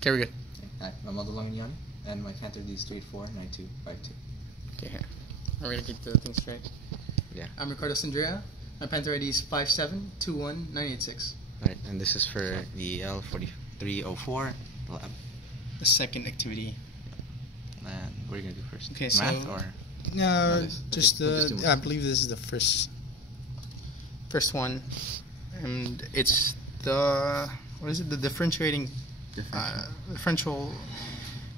Okay, we're good. Hi, I'm Aldo Langyan, and my Cantor D is 2849252. Okay, here. Are we gonna keep the thing straight? Yeah. I'm Ricardo Sandrea. My Panther ID is 5721986. Right, and this is for the L4304 lab. The second activity. And what are you gonna do first? Okay, Math so or no, this? just Okay, we'll just do I believe this is the first one, and it's the the differentiating differential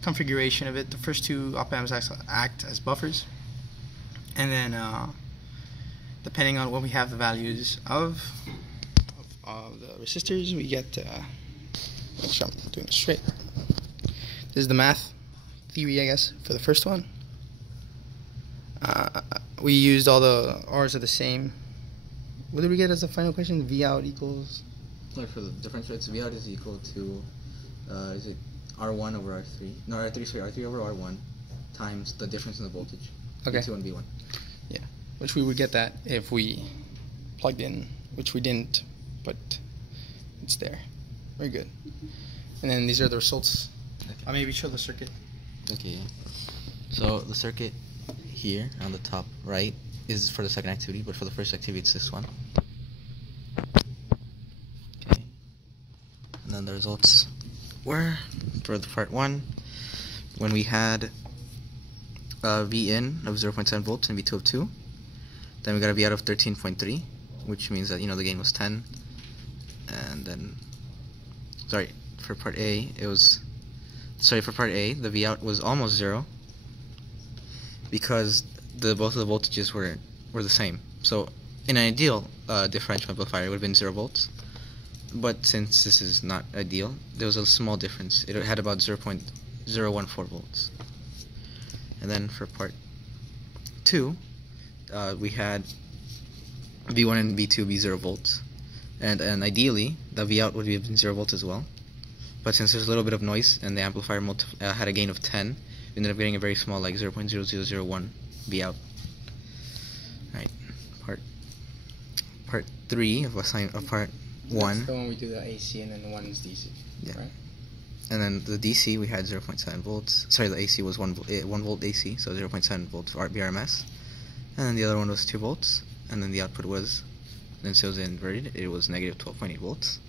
configuration of it. The first two op amps act as buffers, and then depending on what we have the values of the resistors, we get make sure I'm doing it straight. This is the math theory, I guess, for the first one. We used all the R's are the same. What did we get as the final question? V out equals? for the differential, it's V out is equal to is it R1 over R3? No, R3 over R1 times the difference in the voltage. Okay. V2 and V1. Yeah, which we would get that if we plugged in, which we didn't, but it's there. Very good. And then these are the results. Okay. I'll maybe show the circuit. Okay. So the circuit here on the top right is for the second activity, but for the first activity it's this one. Okay. And then the results were for the part 1 when we had V in of 0.7 volts and V2 of 2. Then we got a V out of 13.3, which means that the gain was 10. And then for part A for part A the V out was almost 0 because both of the voltages were the same. So in an ideal differential amplifier it would have been 0 volts, but since this is not ideal, there was a small difference. It had about 0.014 volts. And then for part 2 we had V1 and V2 be 0 volts, and ideally the V out would have been 0 volts as well, but since there's a little bit of noise and the amplifier had a gain of 10, we ended up getting a very small, like 0.0001 V out. Right, part 3 of part 1. That's the one we do the AC, and then the one is DC. Yeah. Right? And then the DC we had 0.7 volts. Sorry, the AC was 1 volt AC, so 0.7 volts BRMS. And then the other one was 2 volts. And then the output was, since it was inverted, it was negative 12.8 volts.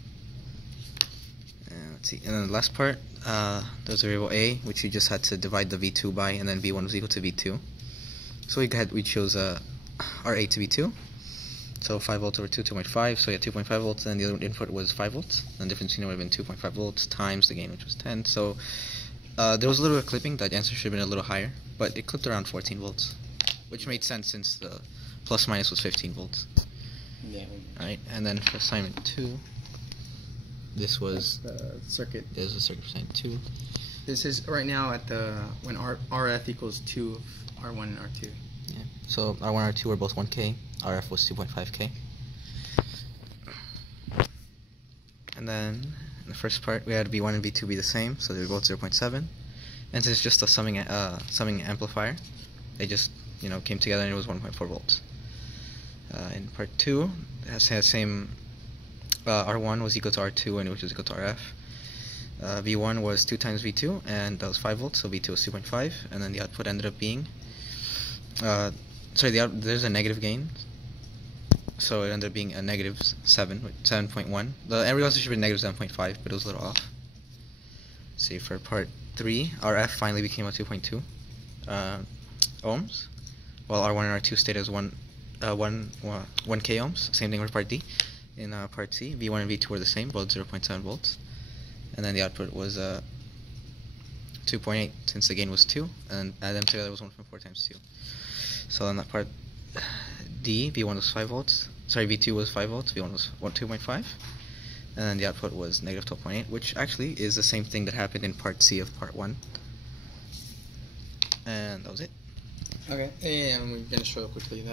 And let's see. And then the last part, there was a variable A, which we just had to divide the V2 by, and then V1 was equal to V2. So we chose R8 to V2. So 5 volts over 2.5, so we had 2.5 volts, and the other input was 5 volts. And the difference would have been 2.5 volts times the gain, which was 10. So there was a little bit of clipping. That answer should have been a little higher, but it clipped around 14 volts, which made sense since the plus minus was 15 volts. Yeah. Alright, and then for assignment 2, this was the circuit. This is the circuit for assignment 2. This is right now at when RF equals 2 of R1 and R2. Yeah. So R1 and R2 were both 1K. RF was 2.5K. And then in the first part we had V1 and V2 be the same, so they were both 0.7. And since it's just a summing amplifier, they just came together and it was 1.4 volts. In part 2, it has the same. R1 was equal to R2, and which was equal to RF. V1 was 2 times V2, and that was 5 volts, so V2 was 2.5, and then the output ended up being there's a negative gain, so it ended up being a negative 7.1. The end result should be negative 7.5, but it was a little off. Let's see, for part 3, RF finally became a 2.2 ohms, while R1 and R2 stayed as 1K ohms. Same thing for part D. In part C, V1 and V2 were the same, both 0.7 volts, and then the output was 2.8 since the gain was 2, and add them together was 1.4 times 2. So in that part D, V1 was 5 volts. Sorry, V2 was 5 volts. V1 was 2.5, and then the output was negative 12.8, which actually is the same thing that happened in part C of part 1. And that was it. Okay, and we're gonna show quickly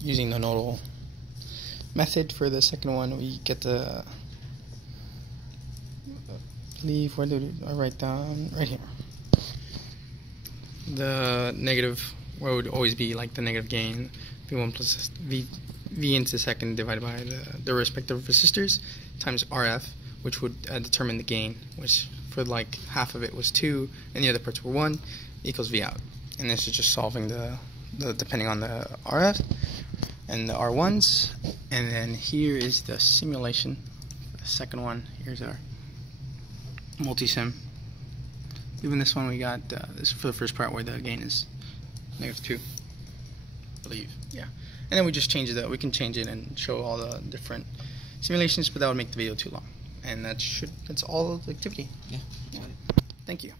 using the nodal method for the second one. We get the where did I write down? Right here. The negative, where would always be like the negative gain, V1 plus V into the second divided by the respective resistors times RF, which would determine the gain, which for like half of it was 2 and the other parts were 1, equals V out. And this is just solving the depending on the RF and the R1s. And then here is the simulation, the second one. Here's our multi-sim. Even this one we got, this is for the first part where the gain is -2, I believe, yeah. And then we just change it, we can change it and show all the different simulations, but that would make the video too long. And that's all of the activity. Yeah. Thank you.